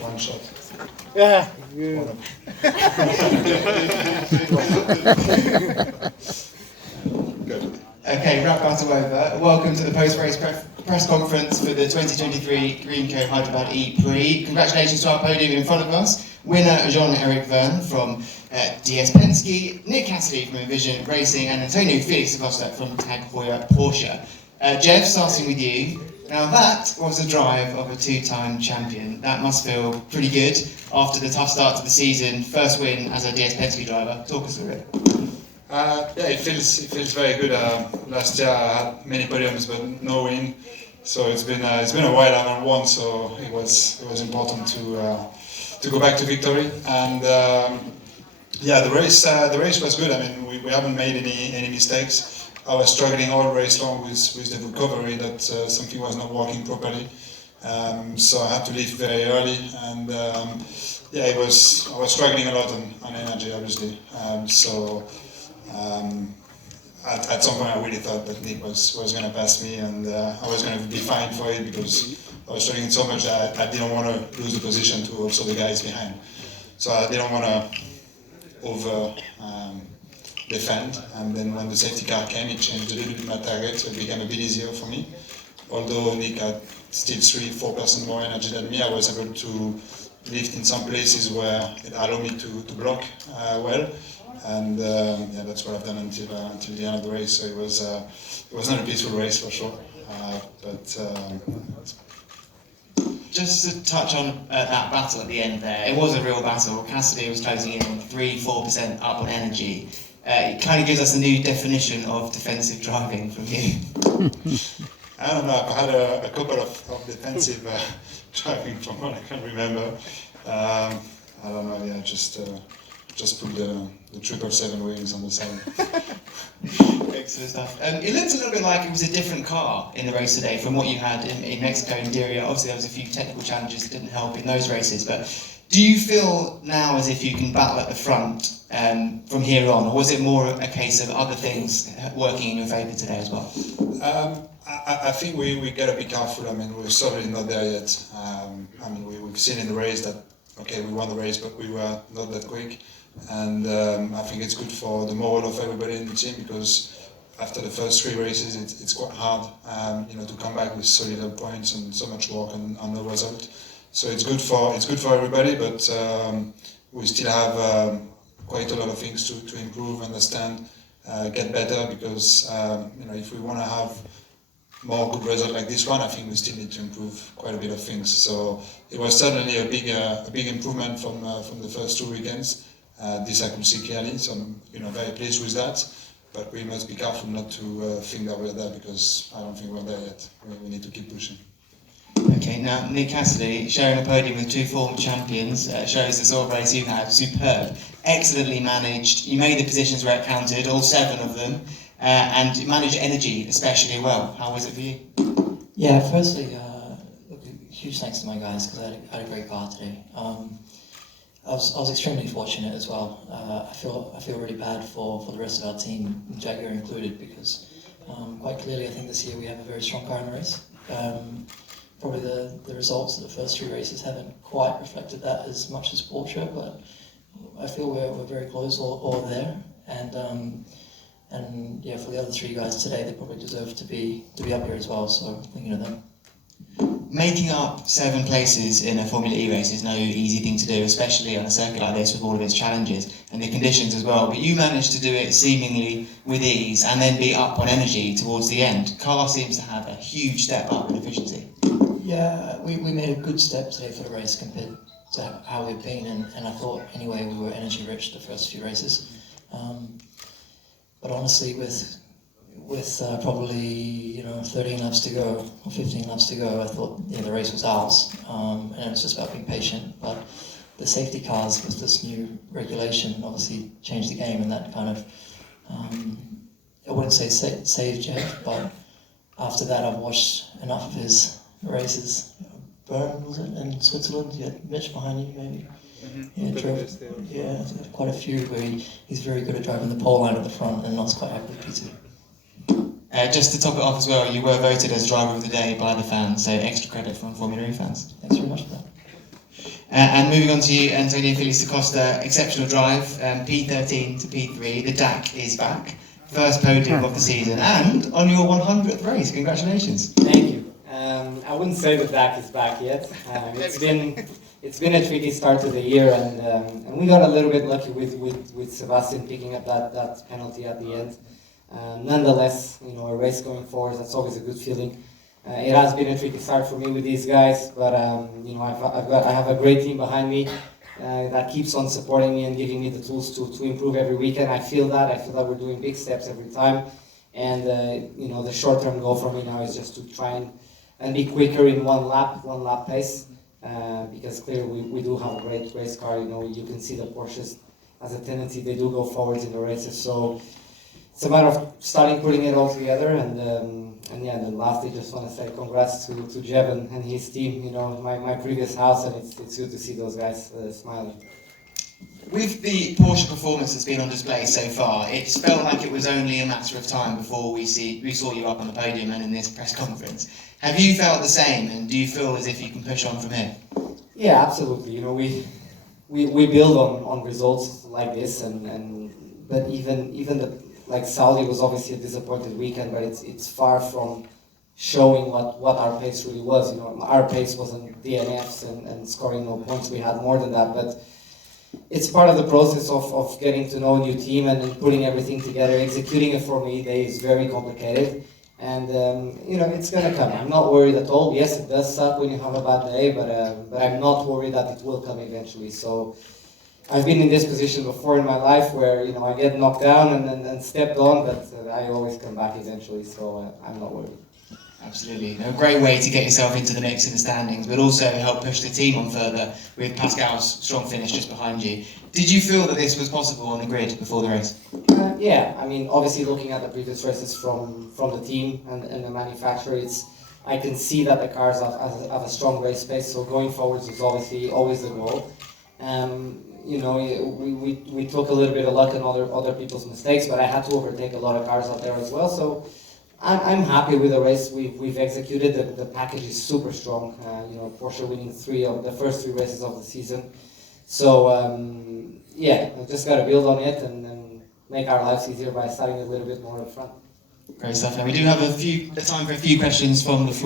One shot. Yeah. Good. Okay, wrap battle over. Welcome to the post-race press conference for the 2023 Greenco Hyderabad E-Prix. Congratulations to our podium in front of us. Winner Jean-Eric Vergne from DS Penske, Nick Cassidy from Envision Racing, and Antonio Felix Da Costa from Heuer Porsche. Jeff, starting with you. Now that was a drive of a two-time champion. That must feel pretty good after the tough start to the season. First win as a DS Penske driver. Talk us through it. Yeah, it feels very good. Last year I had many podiums but no win, so it's been a while I haven't won. So it was important to go back to victory. And yeah, the race was good. I mean, we haven't made any mistakes. I was struggling all race long with the recovery that something was not working properly. So I had to leave very early, and yeah, I was struggling a lot on energy, obviously. At some point I really thought that Nick was going to pass me, and I was going to be fined for it because I was struggling so much that I didn't want to lose the position to also the guys behind. So I didn't want to over defend, and then when the safety car came, it changed a little bit my target, so it became a bit easier for me. Although Nick had still 3-4% more energy than me, I was able to lift in some places where it allowed me to block well. And yeah, that's what I've done until the end of the race. So it was not a peaceful race for sure, Just to touch on that battle at the end there, it was a real battle. Cassidy was closing in on 3-4% up on energy. It kind of gives us a new definition of defensive driving from you. I don't know. I've had a couple of defensive driving from what I can remember. I don't know. Yeah, just put the 777 wings on the side. Excellent stuff. It looked a little bit like it was a different car in the race today from what you had in Mexico and Diriyah. Obviously, there was a few technical challenges that didn't help in those races, but do you feel now as if you can battle at the front from here on, or was it more a case of other things working in your favour today as well? I think we got to be careful. I mean, we're certainly not there yet. I mean, we've seen in the race that, okay, we won the race, but we were not that quick. And I think it's good for the moral of everybody in the team, because after the first 3 races, it's quite hard, to come back with solid points and so much work on the result. So it's good for everybody, but we still have quite a lot of things to improve, understand, get better, because if we want to have more good result like this one, I think we still need to improve quite a bit of things. So it was certainly a big improvement from the first 2 weekends. This I could see clearly, so I'm very pleased with that. But we must be careful not to think that we're there, because I don't think we're there yet. We need to keep pushing. Okay, now Nick Cassidy sharing a podium with 2 former champions shows the sort of race you had. Superb, excellently managed. You made the positions where it counted, all 7 of them, and you managed energy especially well. How was it for you? Yeah, firstly, huge thanks to my guys, because I had a great car today. I was extremely fortunate as well. I feel really bad for the rest of our team, Jaguar included, because quite clearly I think this year we have a very strong car in the race. Probably the results of the first 3 races haven't quite reflected that as much as Porsche, but I feel we're very close or there. And yeah, for the other 3 guys today, they probably deserve to be up here as well. So thinking of them. Making up 7 places in a Formula E race is no easy thing to do, especially on a circuit like this with all of its challenges and the conditions as well. But you managed to do it seemingly with ease and then be up on energy towards the end. Car seems to have a huge step up in efficiency. Yeah, we made a good step today for the race compared to how we've been, and I thought anyway we were energy rich the first few races. But honestly, with probably 13 laps to go or 15 laps to go, I thought the race was ours, and it was just about being patient. But the safety cars with this new regulation obviously changed the game, and that kind of I wouldn't say saved Jeff, but after that I've watched enough of his races. Bern, was it, in Switzerland? You had Mitch behind you, maybe? Yeah, quite a few where he's very good at driving the pole line at the front, and not quite happy with P2. Just to top it off as well, you were voted as driver of the day by the fans, so extra credit from Formula E fans. Thanks very much for that. And moving on to you, Antonio Felix Da Costa, exceptional drive, P13 to P3, the DAC is back, first podium of the season, and on your 100th race, congratulations. Thank you. I wouldn't say the DAC is back yet. It's been a tricky start to the year, and we got a little bit lucky with Sebastian picking up that penalty at the end. Nonetheless, a race going forward, that's always a good feeling. It has been a tricky start for me with these guys, but I have a great team behind me that keeps on supporting me and giving me the tools to improve every weekend. I feel that we're doing big steps every time, and the short-term goal for me now is just to try and be quicker in one lap pace, because clearly we do have a great race car. You can see the Porsches as a tendency, they do go forwards in the races, so it's a matter of starting putting it all together, and then lastly, just want to say congrats to Jevon and his team. My previous house, and it's good to see those guys smiling. With the Porsche performance that's been on display so far, it's felt like it was only a matter of time before we saw you up on the podium and in this press conference. Have you felt the same, and do you feel as if you can push on from here? Yeah, absolutely. We build on results like this, but even like Saudi was obviously a disappointing weekend, but it's far from showing what our pace really was. Our pace wasn't DNFs and scoring no points. We had more than that, but it's part of the process of getting to know a new team and putting everything together. Executing a Formula E day is very complicated, and it's gonna come. I'm not worried at all. Yes, it does suck when you have a bad day, but I'm not worried that it will come eventually. So I've been in this position before in my life where I get knocked down and stepped on, but I always come back eventually. So I'm not worried. Absolutely. A great way to get yourself into the mix in the standings, but also help push the team on further with Pascal's strong finish just behind you. Did you feel that this was possible on the grid before the race? Yeah, obviously looking at the previous races from the team and the manufacturer, I can see that the cars have a strong race pace, so going forwards is obviously always the goal. We took a little bit of luck in other people's mistakes, but I had to overtake a lot of cars out there as well, so I'm happy with the race we've executed. The package is super strong. Porsche winning 3 of the first 3 races of the season. So I just got to build on it and make our lives easier by starting a little bit more up front. Great stuff. And we do have time for a few questions from the floor.